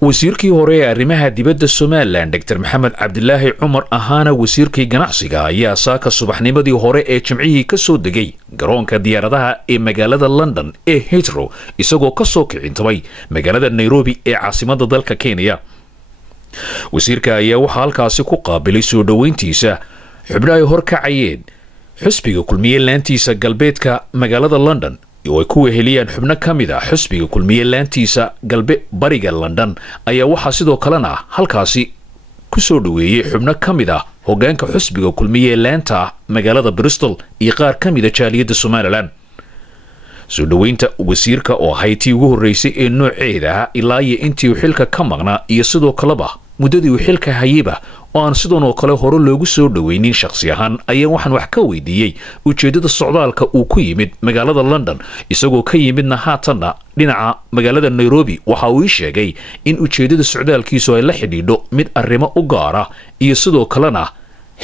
wasiirkii hore ee arrimaha dibadda Somaliland Dr. Maxamed Cabdilaahi Cumar ahaana wasiirkii ganacsiga ayaa saaka subaxnimadii hore ee Jimcihii ka soo degay garoonka diyaaradaha ee magaalada London ee Heathrow isagoo ka soo kicintay magaalada Nairobi ee caasimadda dalka Kenya. wasiirka ayaa waxa halkaasi ku qaabilay soo dhaweyntiisa xubno ay horkacayeen xisbiga kulmiye laantiisa galbeedka magaalada London oo ay ku weheliyaan xubno kamid ah xisbiga kulmiye laantiisa galbe bariga London ayaa waxa sidoo kalena halkaasi ku soo dhaweeyay xubno kamid ah hogaanka xisbiga kulmiye laanta magaalada Bristol iyo qaar kamid ah jaaliyada Somaliland. soo dhaweynta wasiirka oo hayti ugu horeysay ee nooceeda ilaa iyo intii uu xilka ka maqnaa iyo sidoo kaleba muddadii uu xilka hayayba oo aan sidoo kale hore loogu soo dhaweynin shakhsi ahaan ayaa waxaan wax ka weydiiyay ujeedada socdaalka uu ku yimid magaalada London isagoo ka yimidna haatanna dhinaca magaalada Nairobi. waxa uu sheegay in ujeedada socdaalkiisu ay la xidhiidho mid arrimo u gaar ah iyo sidoo kalena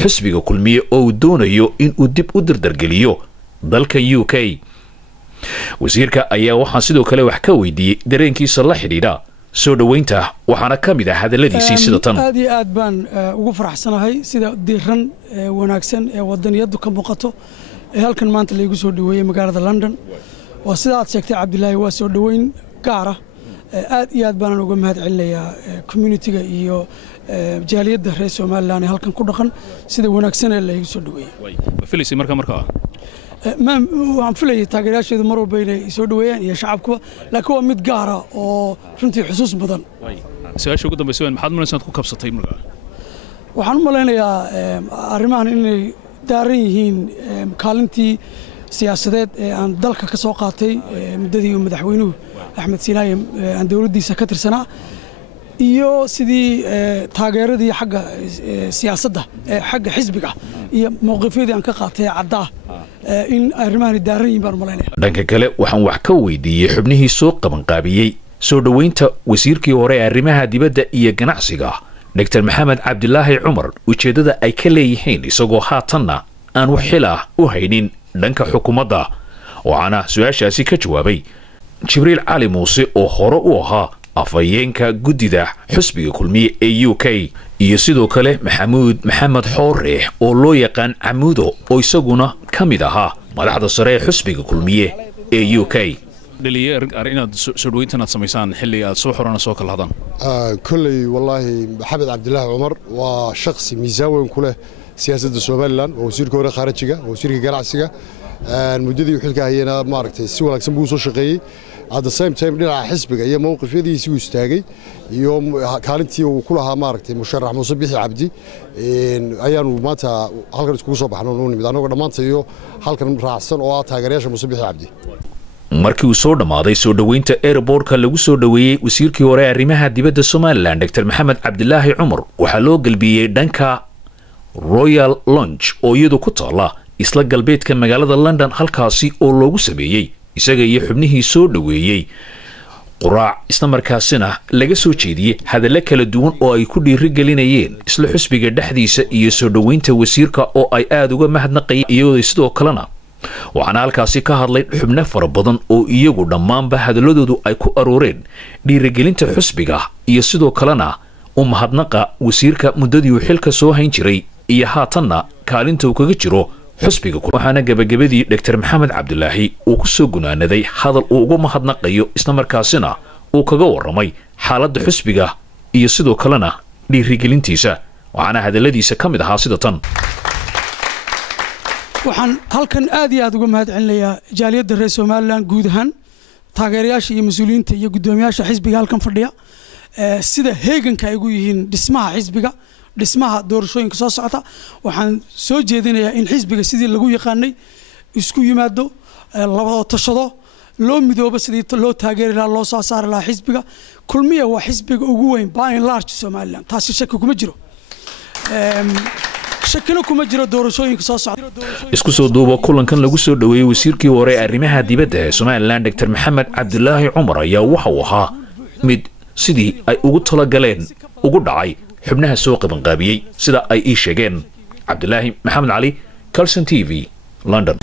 xisbiga kulmiye oo uu doonayo in uu dib u dardargeliyo dalka UK. wasiirka ayaa waxaan sidoo kale wax ka weydiiyay dareenkiisa la xidhiidha soo dhaweynta waxaana kamid ah hadaladiisii sida tan. aad iyo aad baan ugu faraxsanahay sida diiran wanaagsan ee wadaniyadu ka muuqato ee halkan maanta la igu soo dhaweeyay magaalada London. waa sida aad sheegtay Cabdilaahi, waa soo dhaweyn gaar ah. aad iyo aad baan uga mahadcelinayaa community-ga iyo jaaliyada reer Somaliland ee halkan ku dhaqan sida wanaagsan ee la igu soo dhaweeyay. filisay markaa waxaan filayay taageerayaasheedu mar walba inay soo dhaweeyaan iyo shacabkuba, laakiin waa mid gaar ah oo runtii xusuus badan. su'aasha ugu dambaysa maxaad malaynaad ku kabsatay markaa? waxaan u malaynayaa arrimahan inay daaran yihiin kaalintii siyaasadeed ee aan dalka ka soo qaatay muddadii uu madaxweynuhu Axmed Sinaaye aan dawladdiisa ka tirsanaa, iyo sidii taageeradii xagga siyaasadda xagga xisbiga iyo mowqifyadii aan ka qaatay caddaa in arrimahan daaran yihiin baan malaynayaa. dhanka kale waxaan wax ka weydiiyay xubnihii soo qabanqaabiyey soo dhaweynta wasiirkii hore ee arrimaha dibadda iyo ganacsiga Dr. Maxamed Cabdilaahi Cumar ujeedada ay ka leeyihiin isagoo haatanna aan wax xil ah u haynin dhanka xukuumadda. waxaana su'aashaasi ka jawaabay Jibriil Cali Muuse oo hore u ahaa afayeenka guddida xisbiga kulmiye ee UK iyo sidoo kale Maxamuud Maxamed Xoore oo loo yaqaan Camuudo oo isaguna kamid ahaa madaxda sare ee xisbiga kulmiye ee UK. dhaliye inaad soo dhaweyntan samaysaan xilli aad soo xorana soo kala hadan kulli wallahi Maxamed Cabdilaahi Cumar waa shakhsi miisaan weyn ku leh siyaasadda Somaliland oo wasiirka hore khaarijiga oo wasiirka ganacsiga muddadii xilka hayayna maaragtay si wanaagsan buu soo shaqeeyay. at the same time dhinaca xisbiga iyo mowqifyadiisii uu istaagay iyo kaalintii uu ku lahaa maaragtay musharax Muuse Bixi Cabdi ayaanu maanta halkan iskugu soo baxnay oo nimid anagoo dhamaantayo halkan raacsan oo ah taageerayaasha Muuse Bixi Cabdi. markii uu soo dhamaaday soo dhaweynta airportka lagu soo dhaweeyay wasiirkii hore arrimaha dibadda Somaliland Dr. Maxamed Cabdilaahi Cumar waxaa loo galbiyay dhanka Royal Lounge oo iyadu ku taala isla galbeedka magaalada London, halkaasi oo loogu sameeyay isaga iyo xubnihii soo dhaweeyay quraac isla markaasina laga soo jeediyay hadallo kala duwan oo ay ku dhiirigelinayeen isla xisbiga dhexdiisa iyo soo dhaweynta wasiirka oo ay aad uga mahadnaqayeen iyadoo sidoo kalena waxaana halkaasi ka hadlay xubno fara badan oo iyagu dhammaanba hadalladoodu ay ku arooreen dhiirigelinta xisbiga iyo sidoo kalena u mahadnaqa wasiirka muddadii uu xilka soo hayn jiray iyo haatanna kaalinta uu kaga jiro xisbiga. waxaana gabagabadii Dr. Maxamed Cabdilaahi uu ku soo gunaanaday hadal uu uga mahadnaqayo isla markaasina uu kaga waramay xaaladda xisbiga iyo sidoo kalena dhiirigelintiisa. waxaana hadalladiisa ka mid ahaa sida tan. waxaan halkan aad iyo aad uga mahadcelinayaa jaaliyadda reer Somaliland guud ahaan, taageerayaasha iyo mas'uuliyiinta iyo guddoomiyaasha xisbiga halkan fadhiya sida heeganka ay ugu yihiin dhismaha xisbiga, dhismaha doorashooyinka soo socota. waxaan soo jeedinayaa in xisbiga sidii lagu yaqaanay isku yimaado, labada tashado, loo midoobo sidii loo taageeri lahaa, loo soo saari lahaa xisbiga. kulmiye waa xisbiga ugu weyn by and large Somaliland, taasi shaki kuma jiro. shakina kuma jiro doorashooyinka soo socda. isku soo duubo kulankan lagu soo dhaweeyay wasiirkii hore arrimaha dibadda ee Somaliland Dr. Maxamed Cabdilaahi Cumar ayaa waxa uu ahaa mid sidii ay ugu talagaleen ugu dhacay xubnaha soo qabanqaabiyay sida ay ii sheegeen. Cabdilaahi Maxamed Cali, Carlson TV, London.